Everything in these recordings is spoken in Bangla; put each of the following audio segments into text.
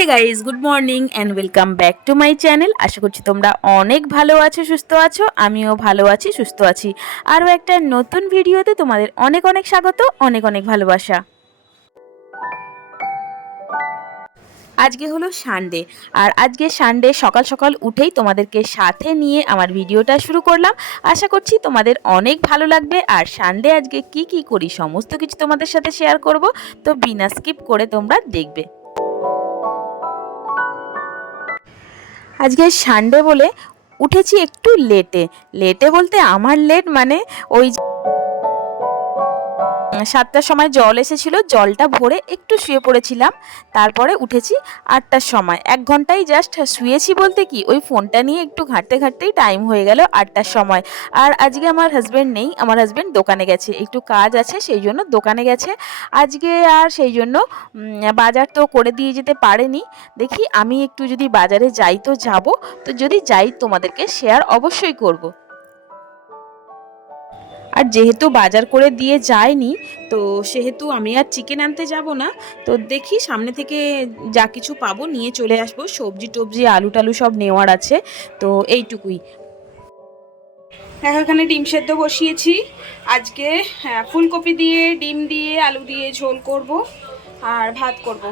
Hey guys, good morning and welcome back to my channel. আশা করছি তোমরা অনেক ভালো আছো, সুস্থ আছো। আমিও ভালো আছি, সুস্থ আছি। আরও একটা নতুন ভিডিওতে তোমাদের অনেক অনেক স্বাগত, অনেক অনেক ভালোবাসা। আজকে হলো সানডে, আর আজকে সানডে সকাল সকাল উঠেই তোমাদেরকে সাথে নিয়ে আমার ভিডিওটা শুরু করলাম। আশা করছি তোমাদের অনেক ভালো লাগবে। আর সানডে আজকে কি কি করি সমস্ত কিছু তোমাদের সাথে শেয়ার করব, তো বিনা স্কিপ করে তোমরা দেখবে। আজকে সানডে বলে উঠেছি একটু লেটে। লেটে বলতে আমার লেট মানে ওই 7টার সময় জল এসেছিল, জলটা ভরে একটু শুয়ে পড়েছিলাম। তারপরে উঠেছি 8টার সময়। 1 ঘন্টাই জাস্ট শুয়েছি বলতে কি, ওই ফোনটা নিয়ে একটু ঘাঁটতে ঘাঁটতেই টাইম হয়ে গেল 8টার সময়। আর আজকে আমার হাজব্যান্ড নেই, আমার হাজব্যান্ড দোকানে গেছে, একটু কাজ আছে সেই জন্য দোকানে গেছে আজকে। আর সেই জন্য বাজার তো করে দিয়ে যেতে পারেনি। দেখি আমি একটু যদি বাজারে যাই তো যাব, তো যদি যাই তোমাদেরকে শেয়ার অবশ্যই করব। আর যেহেতু বাজার করে দিয়ে যায়নি, তো সেহেতু আমি আর চিকেন আনতে যাব না। তো দেখি সামনে থেকে যা কিছু পাবো নিয়ে চলে আসবো। সবজি টবজি আলু টালু সব নেওয়ার আছে, তো এইটুকুই। এখানে ডিম সেদ্ধ বসিয়েছি আজকে। ফুলকপি দিয়ে, ডিম দিয়ে, আলু দিয়ে ঝোল করব আর ভাত করব।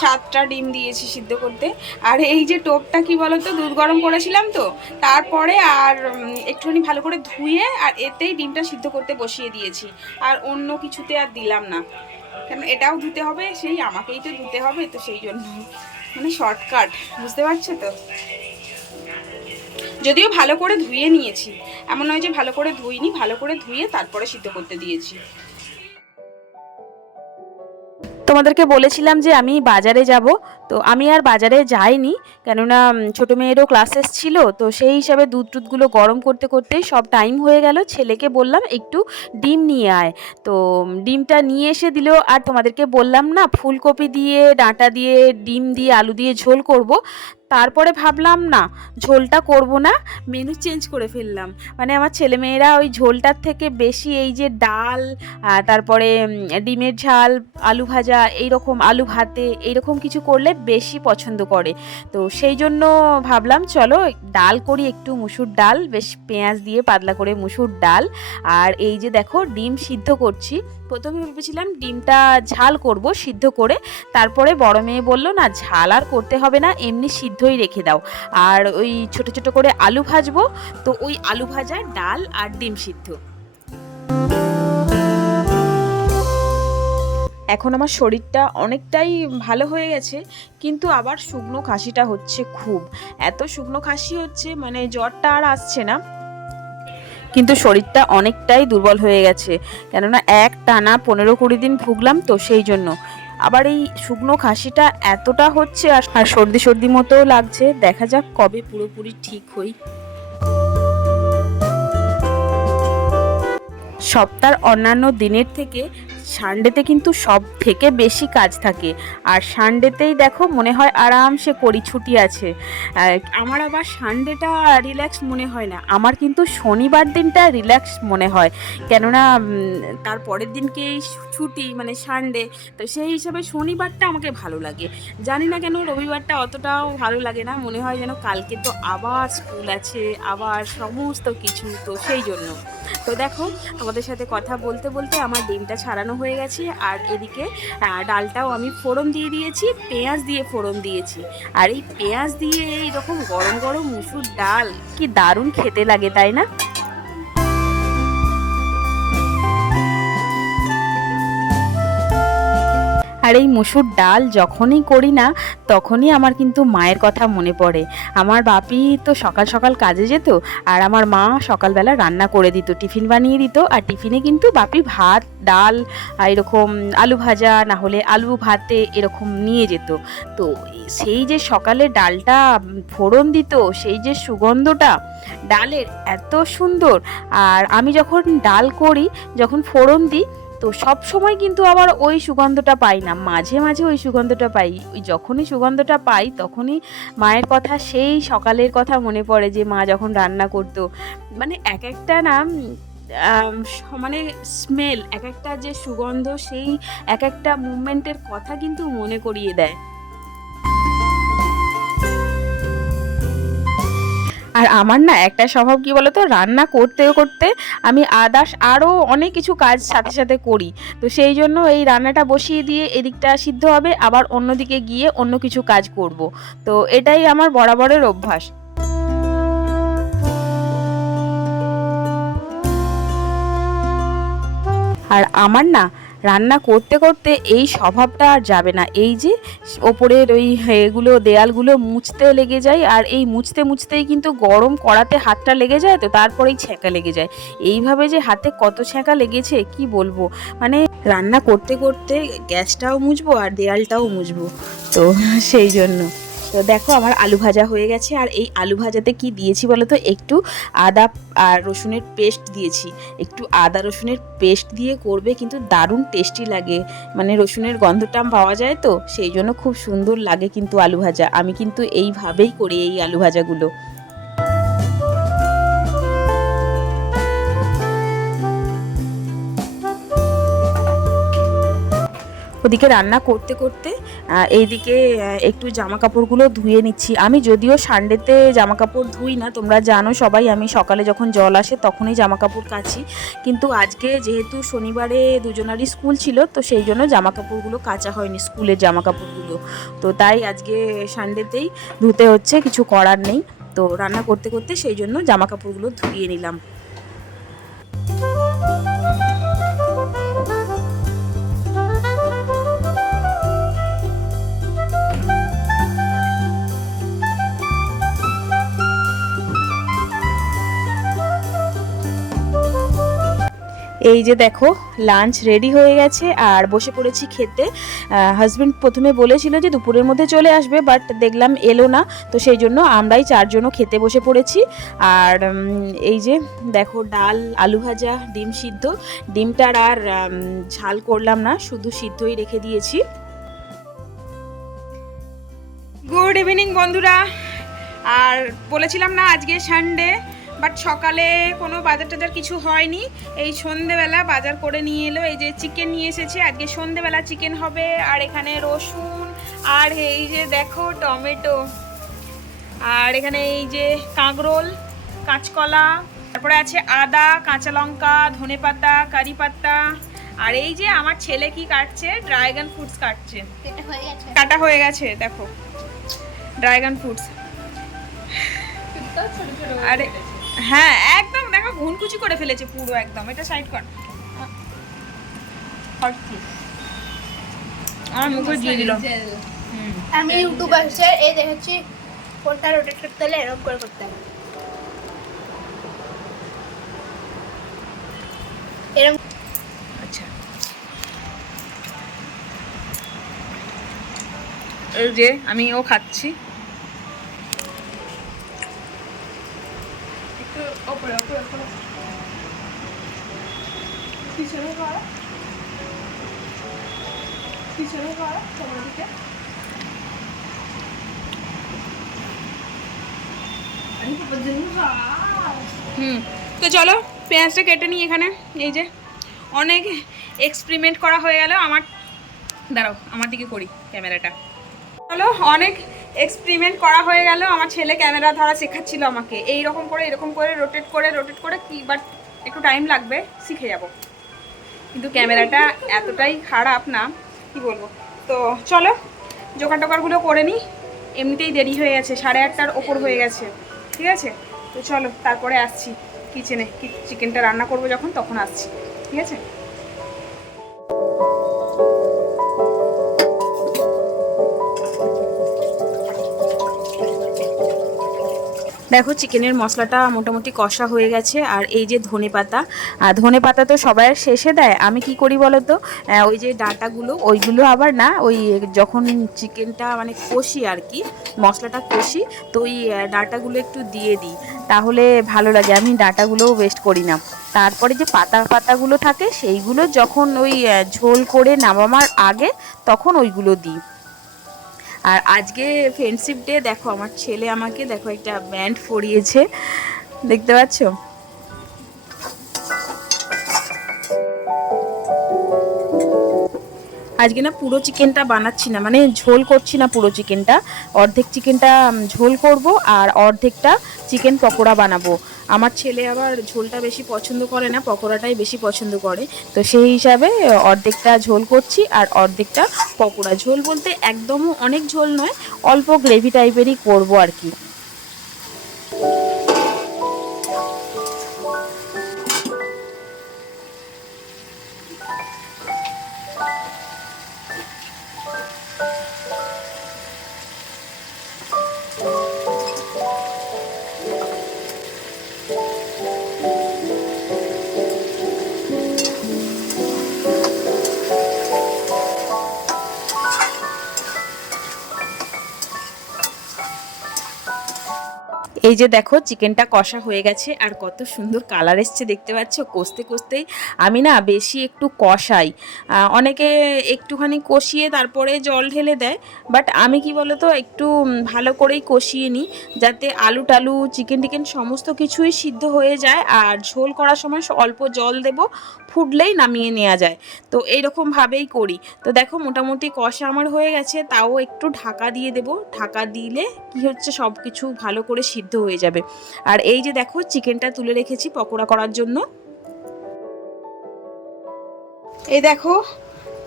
7টা ডিম দিয়েছি সিদ্ধ করতে। আর এই যে টোপটা কি বলতো, দুধ গরম করেছিলাম তো, তারপরে আর একটুখানি ভালো করে ধুয়ে আর এতেই ডিমটা সিদ্ধ করতে বসিয়ে দিয়েছি। আর অন্য কিছুতে আর দিলাম না, কেন এটাও ধুতে হবে, সেই আমাকেই তো ধুতে হবে, তো সেই জন্য মানে শর্টকাট, বুঝতে পারছো তো। যদিও ভালো করে ধুয়ে নিয়েছি, এমন নয় যে ভালো করে ধুইনি, ভালো করে ধুয়ে তারপরে সিদ্ধ করতে দিয়েছি। তোমাদেরকে বলেছিলাম যে আমি বাজারে যাব, তো আমি আর বাজারে যাইনি, কেননা ছোটো মেয়েরও ক্লাসেস ছিল, তো সেই হিসাবে দুধ টুধগুলো গরম করতে করতেই সব টাইম হয়ে গেল। ছেলেকে বললাম একটু ডিম নিয়ে আয়, তো ডিমটা নিয়ে এসে দিল। আর তোমাদেরকে বললাম না, ফুলকপি দিয়ে, ডাঁটা দিয়ে, ডিম দিয়ে, আলু দিয়ে ঝোল করব। তারপরে ভাবলাম না, ঝোলটা করব না, মেনু চেঞ্জ করে ফেললাম। মানে আমার ছেলেমেয়েরা ওই ঝোলটার থেকে বেশি এই যে ডাল, তারপরে ডিমের ঝাল, আলু ভাজা, এইরকম আলু ভাতে এইরকম কিছু করলে বেশি পছন্দ করে। তো সেই জন্য ভাবলাম চলো ডাল করি, একটু মুসুর ডাল, বেশ পেঁয়াজ দিয়ে পাতলা করে মুসুর ডাল। আর এই যে দেখো ডিম সিদ্ধ করছি। প্রথমে ভেবেছিলাম ডিমটা ঝাল করব সিদ্ধ করে, তারপরে বড় মেয়ে বলল না, ঝাল আর করতে হবে না, এমনি সিদ্ধই রেখে দাও। আর ওই ছোট ছোট করে আলু ভাজবো, তো ওই আলু ভাজা, ডাল আর ডিম সিদ্ধ। এখন আমার শরীরটা অনেকটাই ভালো হয়ে গেছে, কিন্তু আবার শুকনো কাশিটা হচ্ছে খুব। এত শুকনো কাশি হচ্ছে, মানে জ্বরটা আর আসছে না, কিন্তু শরীরটা অনেকটাই দুর্বল হয়ে গেছে। কেননা এক টানা 15-20 দিন ভুগলাম, তো সেই জন্য আবার এই শুকনো কাশিটা এতটা হচ্ছে, আর সর্দি সর্দি মতোও লাগছে। দেখা যাক কবে পুরোপুরি ঠিক হই। সপ্তাহের অন্যান্য দিনের থেকে সানডেতে কিন্তু সব থেকে বেশি কাজ থাকে। আর সানডেতেই দেখো মনে হয় আরামসে করি, ছুটি আছে। আমার আবার সানডেটা রিল্যাক্স মনে হয় না, আমার কিন্তু শনিবার দিনটা রিল্যাক্স মনে হয়। কেননা তার পরের দিনকেই ছুটি, মানে সানডে, তো সেই হিসাবে শনিবারটা আমাকে ভালো লাগে। জানি না কেন রবিবারটা অতটাও ভালো লাগে না, মনে হয় যেন কালকে তো আবার স্কুল আছে, আবার সমস্ত কিছু, তো সেই জন্য। তো দেখো তোমাদের সাথে কথা বলতে বলতে আমার ডিমটা ছাড়ানো হয়ে গেছে। আর এদিকে ডালটাও আমি ফোড়ন দিয়ে দিয়েছি, পেঁয়াজ দিয়ে ফোড়ন দিয়েছি। আর এই পেঁয়াজ দিয়ে এইরকম গরম গরম মুসুর ডাল কি দারুণ খেতে লাগে, তাই না? আর এই মুসুর ডাল যখনই করি না, তখনই আমার কিন্তু মায়ের কথা মনে পড়ে। আমার বাপি তো সকাল সকাল কাজে যেত, আর আমার মা সকালবেলা রান্না করে দিত, টিফিন বানিয়ে দিত। আর টিফিনে কিন্তু বাপি ভাত, ডাল, এরকম আলু ভাজা, না হলে আলু ভাতে এরকম নিয়ে যেত। তো সেই যে সকালে ডালটা ফোড়ন দিত, সেই যে সুগন্ধটা ডালের এত সুন্দর। আর আমি যখন ডাল করি, যখন ফোড়ন দিই, তো সব সময় কিন্তু আবার ওই সুগন্ধটা পাই না, মাঝে মাঝে ওই সুগন্ধটা পাই। ওই যখনই সুগন্ধটা পাই তখনই মায়ের কথা, সেই সকালের কথা মনে পড়ে, যে মা যখন রান্না করতো। মানে এক একটা না মানে স্মেল, এক একটা যে সুগন্ধ, সেই এক একটা মুভমেন্টের কথা কিন্তু মনে করিয়ে দেয়। আর আমার না একটা স্বভাব কি বলতো, রান্না করতে করতে আমি আদার্স আরও অনেক কিছু কাজ সাথে সাথে করি। তো সেই জন্য এই রান্নাটা বসিয়ে দিয়ে এদিকটা সিদ্ধ হবে, আবার অন্যদিকে গিয়ে অন্য কিছু কাজ করব। তো এটাই আমার বরাবরের অভ্যাস। আর আমার না রান্না করতে করতে এই স্বভাবটা আর যাবে না। এই যে ওপরের ওই এগুলো দেয়ালগুলো মুছতে লেগে যায়, আর এই মুছতে মুছতেই কিন্তু গরম কড়াতে হাতটা লেগে যায়, তো তারপরেই ছ্যাঁকা লেগে যায়। এইভাবে যে হাতে কত ছ্যাঁকা লেগেছে কি বলবো, মানে রান্না করতে করতে গ্যাসটাও মুছবো আর দেয়ালটাও মুছবো, তো সেই জন্য। তো দেখো আমার আলু ভাজা হয়ে গেছে, আর এই আলু ভাজাতে কি দিয়েছি বলো তো, একটু আদা আর রসুনের পেস্ট দিয়েছি। একটু আদা রসুনের পেস্ট দিয়ে করবে কিন্তু দারুণ টেস্টি লাগে, মানে রসুনের গন্ধটা পাওয়া যায়, তো সেই জন্য খুব সুন্দর লাগে কিন্তু আলু ভাজা। আমি কিন্তু এইভাবেই করি এই আলু ভাজাগুলো। ওদিকে রান্না করতে করতে এইদিকে একটু জামা কাপড়গুলো ধুয়ে নিচ্ছি। আমি যদিও সানডেতে জামা কাপড় ধুই না, তোমরা জানো সবাই, আমি সকালে যখন জল আসে তখনই জামা কাপড় কাচি। কিন্তু আজকে যেহেতু শনিবারে দুজনারই স্কুল ছিল, তো সেই জন্য জামা কাপড়গুলো কাচা হয়নি, স্কুলের জামা কাপড়গুলো। তো তাই আজকে সানডেতেই ধুতে হচ্ছে, কিছু করার নেই। তো রান্না করতে করতে সেই জন্য জামা কাপড়গুলো ধুয়ে নিলাম। এই যে দেখো লাঞ্চ রেডি হয়ে গেছে আর বসে পড়েছি খেতে। হাজব্যান্ড প্রথমে বলেছিল যে দুপুরের মধ্যে চলে আসবে, বাট দেখলাম এলো না, তো সেই জন্য আমরাই চারজনও খেতে বসে পড়েছি। আর এই যে দেখো ডাল, আলু ভাজা, ডিম সিদ্ধ। ডিমটার আর ঝাল করলাম না, শুধু সিদ্ধই রেখে দিয়েছি। গুড ইভিনিং বন্ধুরা। আর বলেছিলাম না আজকে সানডে, বাট সকালে কোনো বাজার টাজার কিছু হয়নি। এই সন্ধেবেলা বাজার করে নিয়ে এলো, এই যে চিকেন নিয়ে এসেছে, আজকে সন্ধেবেলা চিকেন হবে। আর এখানে রসুন, আর এই যে দেখো টমেটো, আর এখানে এই যে কাঁকরোল, কাঁচকলা, তারপরে আছে আদা, কাঁচা লঙ্কা, ধনেপাতা, কারি পাতা। আর এই যে আমার ছেলে কি কাটছে, ড্রাগন ফ্রুটস কাটছে। কাটা হয়ে গেছে দেখো ড্রাগন ফ্রুটস। আরে হ্যাঁ একদম দেখো ঘুনকুচি করে ফেলেছে পুরো একদম। এটা সাইড কর, আমার মুখে দিয়ে দিল। আমি ইউটিউব আসছে এই দেখেছি কোনটা রোটেট করতে হলে এরকম করে করতে হবে, এরকম। আচ্ছা এই যে আমি ও খাচ্ছি। একটু ওপরে ওপরে ওপরে পিছনে করা, পিছনে করা তোমার দিকে। তো চলো পেঁয়াজটা কেটে নিই এখানে। এই যে অনেক এক্সপেরিমেন্ট করা হয়ে গেল আমার, দাঁড়াও আমার দিকে করি ক্যামেরাটা। চলো অনেক এক্সপেরিমেন্ট করা হয়ে গেল, আমার ছেলে ক্যামেরা ধরা শেখাচ্ছিল আমাকে, এই রকম করে এরকম করে রোটেট করে কি, বাট একটু টাইম লাগবে, শিখে যাব। কিন্তু ক্যামেরাটা এতটাই খারাপ না, কি বলবো। তো চলো জোগাড় টোগাড়গুলো করে নিই, এমনিতেই দেরি হয়ে গেছে, 8:30টার ওপর হয়ে গেছে, ঠিক আছে। তো চলো তারপরে আসছি কিচেনে, চিকেনটা রান্না করবো যখন তখন আসছি, ঠিক আছে। দেখো চিকেনের মশলাটা মোটামুটি কষা হয়ে গেছে। আর এই যে ধনেপাতা, ধনেপাতা তো সবাই শেষে দেয়, আমি কি করি বলো তো, ওই যে ডাঁটাগুলো, ওইগুলো আবার না, ওই যখন চিকেনটা মানে কষি আর কি, মশলাটা কষি, তো ওই ডাঁটাগুলো একটু দিয়ে দিই, তাহলে ভালো লাগে। আমি ডাঁটাগুলোও ওয়েস্ট করি না। তারপরে যে পাতাগুলো থাকে সেইগুলো যখন ওই ঝোল করে নামাবার আগে তখন ওইগুলো দিই। আর আজকে ফ্রেন্ডশিপ ডে, দেখো আমার ছেলে আমাকে দেখো একটা ব্যান্ড পরিয়েছে, দেখতে পাচ্ছ। আজকে না পুরো চিকেনটা বানাচ্ছি না, মানে ঝোল করছি না পুরো চিকেনটা, অর্ধেক চিকেনটা ঝোল করব আর অর্ধেকটা চিকেন পকোড়া বানাবো। আমার ছেলে আবার ঝোলটা বেশি পছন্দ করে না, পকোড়াটাই বেশি পছন্দ করে। তো সেই হিসাবে অর্ধেকটা ঝোল করছি আর অর্ধেকটা পকোড়া। ঝোল বলতে একদমও অনেক ঝোল নয়, অল্প গ্রেভি টাইপেরই করব আর কি। এই যে দেখো চিকেনটা কষা হয়ে গেছে আর কত সুন্দর কালার এসছে দেখতে পাচ্ছ। কষতে কষতেই আমি না বেশি একটু কষাই, অনেকে একটুখানি কষিয়ে তারপরে জল ঢেলে দেয়, বাট আমি কি বলতো একটু ভালো করেই কষিয়ে নিই, যাতে আলু টালু চিকেন টিকেন সমস্ত কিছুই সিদ্ধ হয়ে যায়। আর ঝোল করার সময় অল্প জল দেব, ফুটলেই নামিয়ে নেওয়া যায়। তো এইরকমভাবেই করি। তো দেখো মোটামুটি কষা আমার হয়ে গেছে, তাও একটু ঢাকা দিয়ে দেব, ঢাকা দিলে কি হচ্ছে সব কিছু ভালো করে সিদ্ধ হয়ে যাবে। আর এই যে দেখো চিকেনটা তুলে রেখেছি পকোড়া করার জন্য। এই দেখো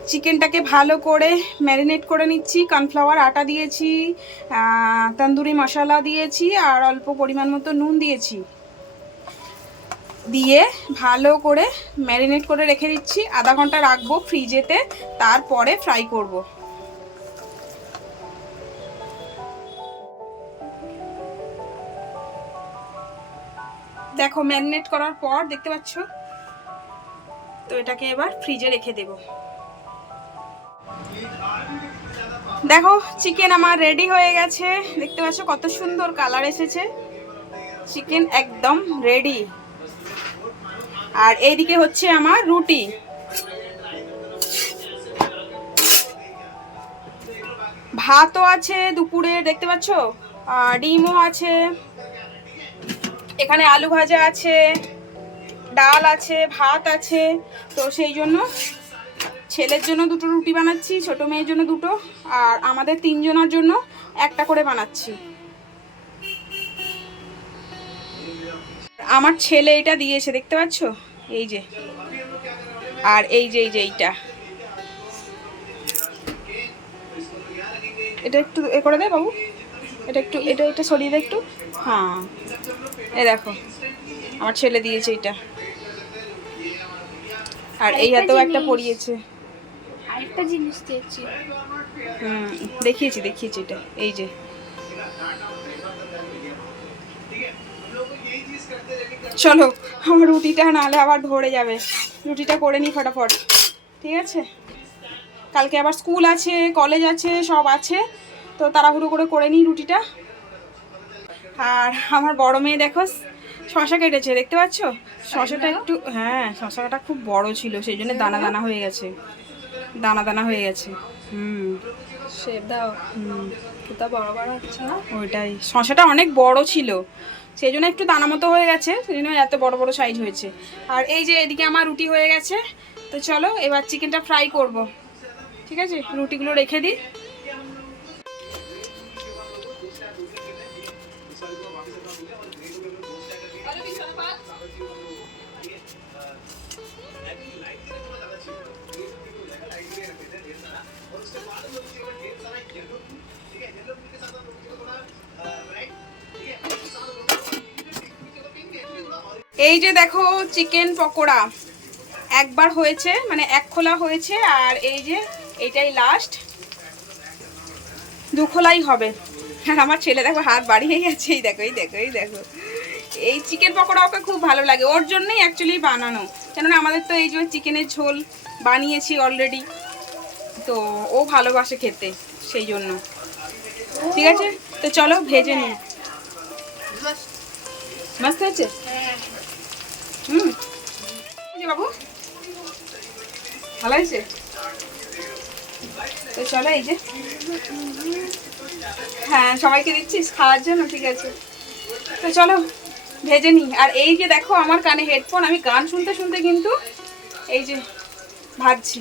চিকেনটাকে ভালো করে ম্যারিনেট করে নিচ্ছি, কর্নফ্লাওয়ার আটা দিয়েছি, তন্দুরি মশলা দিয়েছি আর অল্প পরিমাণ মতো নুন দিয়েছি, দিয়ে ভালো করে ম্যারিনেট করে রেখে দিচ্ছি। আধা ঘন্টা রাখবো ফ্রিজেতে, তারপরে ফ্রাই করব। দেখো ম্যারিনেট করার পর দেখতে পাচ্ছ, তো এটাকে এবার ফ্রিজে রেখে দেব। দেখো চিকেন আমার রেডি হয়ে গেছে, দেখতে পাচ্ছ কত সুন্দর কালার এসেছে, চিকেন একদম রেডি। আর এইদিকে হচ্ছে আমার রুটি, ভাতও আছে দুপুরে দেখতে পাচ্ছ, আর ডিমও আছে, এখানে আলু ভাজা আছে, ডাল আছে, ভাত আছে। তো সেই জন্য ছেলের জন্য দুটো রুটি বানাচ্ছি, ছোট মেয়ের জন্য দুটো, আর আমাদের তিনজনের জন্য একটা করে বানাচ্ছি। আমার ছেলে এটা দিয়েছে দেখতে পাচ্ছ, এই যে, আর এই যে এইটা, এটা একটু এ করে দে বাবু, এটা একটু এটা সরিয়ে দে একটু। হ্যাঁ এই দেখো আমার ছেলে দিয়েছে এটা, আর এই হাতেও একটা পরিয়েছে। আরেকটা জিনিস দেখছি, দেখিয়েছি এটা, এই যে। চলো আমার রুটিটা নাহলে আবার ধরে যাবে, রুটিটা করে নিই ফটাফট, ঠিক আছে? কালকে আবার স্কুল আছে, কলেজ আছে, সব আছে, তো তাড়াহুড়ো করে নিই রুটিটা। আর আমার বড় মেয়ে দেখো শশা কেটেছে দেখতে পাচ্ছ, শশাটা একটু, হ্যাঁ শশাটা খুব বড় ছিল, সেই জন্য দানা দানা হয়ে গেছে, দানা দানা হয়ে গেছে। সে দাও, তা বড় বড় হচ্ছে না, ওইটাই, শশাটা অনেক বড় ছিল সেই জন্য একটু দানা মতো হয়ে গেছে, সেই জন্য এত বড় বড় সাইজ হয়েছে। আর এই যে এদিকে আমার রুটি হয়ে গেছে, তো চলো এবার চিকেনটা ফ্রাই করব, ঠিক আছে? রুটিগুলো রেখে দিই। এই যে দেখো চিকেন পকোড়া একবার হয়েছে, মানে এক খোলা হয়েছে, আর এই যে এইটাই লাস্ট, দু খোলাই হবে। আর আমার ছেলে দেখো হাত বাড়িয়ে গেছে, এই দেখো এই দেখো এই দেখো, এই চিকেন পকোড়া ওকে খুব ভালো লাগে, ওর জন্যই অ্যাকচুয়ালি বানানো, কেননা আমাদের তো এই যে চিকেনের ঝোল বানিয়েছি অলরেডি, তো ও ভালোবাসে খেতে, সেই জন্য। ঠিক আছে, তো চলো ভেজে নিই। মস্ত হয়েছে, বাবু ভালো হয়েছে, তো চলো এই যে, হ্যাঁ সবাইকে দিচ্ছিস খাওয়ার জন্য, ঠিক আছে? তো চলো ভেজে নিই। আর এই যে দেখো আমার কানে হেডফোন, আমি গান শুনতে শুনতে কিন্তু এই যে ভাজছি,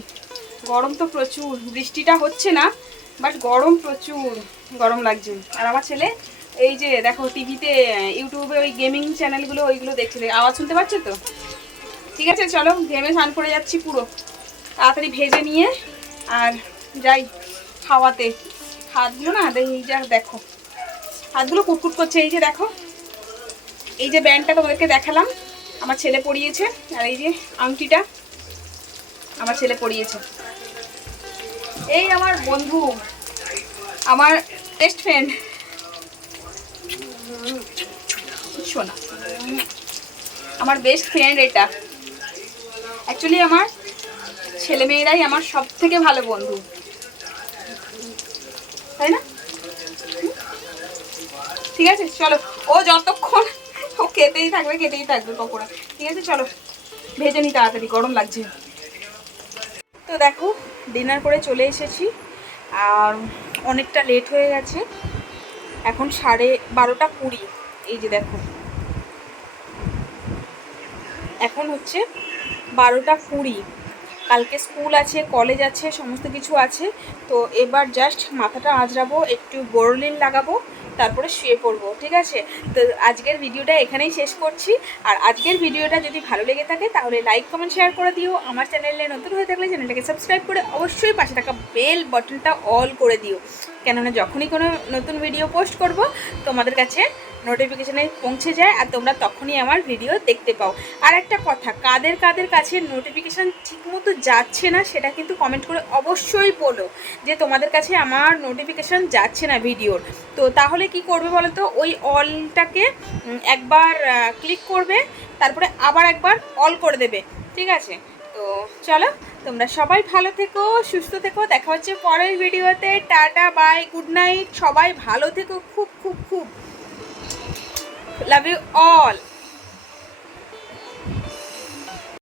গরম তো প্রচুর, বৃষ্টিটা হচ্ছে না বাট গরম প্রচুর, গরম লাগছে। আর আমার ছেলে এই যে দেখো টিভিতে ইউটিউবে ওই গেমিং চ্যানেলগুলো ওইগুলো দেখছে, আওয়াজ শুনতে পাচ্ছ তো? ঠিক আছে চলো, ঘেমে স্নান করে যাচ্ছি পুরো, তাড়াতাড়ি ভেজে নিয়ে আর যাই খাওয়াতে। হাতগুলো না এই যা দেখো, হাতগুলো কুটকুট করছে। এই যে দেখো, এই যে ব্যান্ডটা তোমাদেরকে দেখালাম আমার ছেলে পরিয়েছে, আর এই যে আংটিটা আমার ছেলে পরিয়েছে। এই আমার বন্ধু, আমার বেস্ট ফ্রেন্ড শোনা, আমার বেস্ট ফ্রেন্ড এটা। অ্যাকচুয়ালি আমার ছেলেমেয়েরাই আমার সব থেকে ভালো বন্ধু, তাই না? ঠিক আছে চলো, ও যতক্ষণ ও খেতেই থাকবে পকোড়া। ঠিক আছে চলো ভেজে নি তাড়াতাড়ি, গরম লাগছে। তো দেখো ডিনার করে চলে এসেছি, আর অনেকটা লেট হয়ে গেছে, এখন 12:20। এই যে দেখো এখন হচ্ছে 12:20। কালকে স্কুল আছে, কলেজ আছে, সমস্ত কিছু আছে। তো এবার জাস্ট মাথাটা আঁচড়াবো, একটু বোরোলিন লাগাবো, তারপরে শুয়ে পড়বো। ঠিক আছে, তো আজকের ভিডিওটা এখানেই শেষ করছি। আর আজকের ভিডিওটা যদি ভালো লেগে থাকে তাহলে লাইক কমেন্ট শেয়ার করে দিও। আমার চ্যানেলে নতুন হয়ে থাকলে চ্যানেলটাকে সাবস্ক্রাইব করে অবশ্যই পাশে থাকা বেল বাটনটা অল করে দিও, কেননা যখনই কোনো নতুন ভিডিও পোস্ট করব তোমাদের কাছে নোটিফিকেশানে পৌঁছে যায় আর তোমরা তখনই আমার ভিডিও দেখতে পাও। আর একটা কথা, কাদের কাদের কাছে নোটিফিকেশান ঠিকমতো যাচ্ছে না সেটা কিন্তু কমেন্ট করে অবশ্যই বলো, যে তোমাদের কাছে আমার নোটিফিকেশান যাচ্ছে না ভিডিওর। তো তাহলে কি করবে বলো তো, ওই অলটাকে একবার ক্লিক করবে, তারপরে আবার একবার অল করে দেবে। ঠিক আছে, তো চলো তোমরা সবাই ভালো থেকো, সুস্থ থেকো, দেখা হচ্ছে পরের ভিডিওতে। টাটা বাই, গুড নাইট, সবাই ভালো থেকো, খুব খুব খুব লাভ ইউ অল।